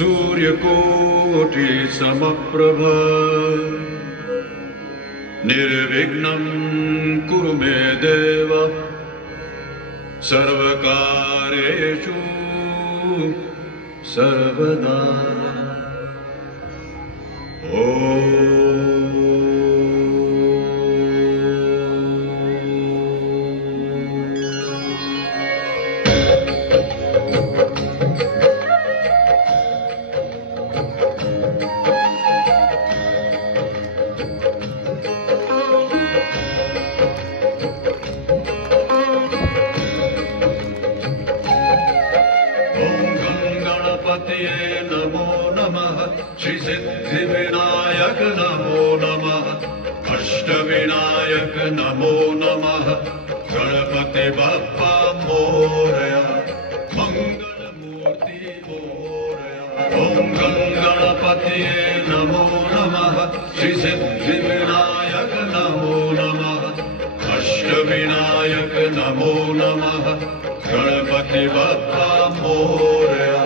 सूर्यकोटि समप्रभ निर्विघ्नं कुरु मे देव सर्वकार्येषु सर्वदा। नमो नमः श्री सिद्धिविनायक नमो नमः अष्टविनायक नमो नमः गणपति बप्पा मोरया मंगलमूर्ति मोरया। ओम गणपति नमो नमः श्री सिद्धिविनायक नमो नमः अष्टविनायक नमो नमः गणपति बप्पा मोरया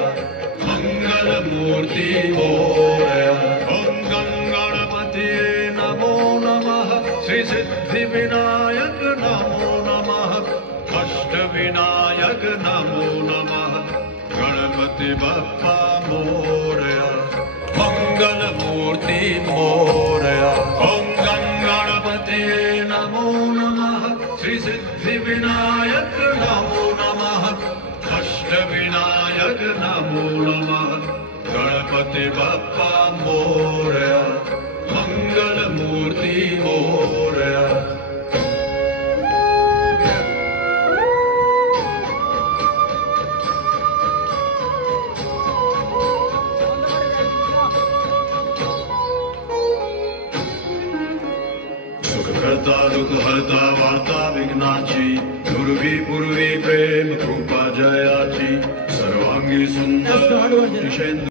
मूर्ति मोरया। ओम गणपति नमो नमः श्री सिद्धि विनायक नमो नमः अष्टविनायक नमो नमः गणपति बप्पा मोरया मंगल मूर्ति मोरया। ओम गणपति नमो नमः श्री सिद्धि विनायक नमो नमः अष्टविनायक नमो नमः गणपति बप्पा मोरया मंगल मूर्ति मोरया। सुखकर्ता दुःखहर्ता वार्ता विघ्नाची दुर्वी पूर्वी प्रेम कृपा जयाची सर्वांगी सुंदर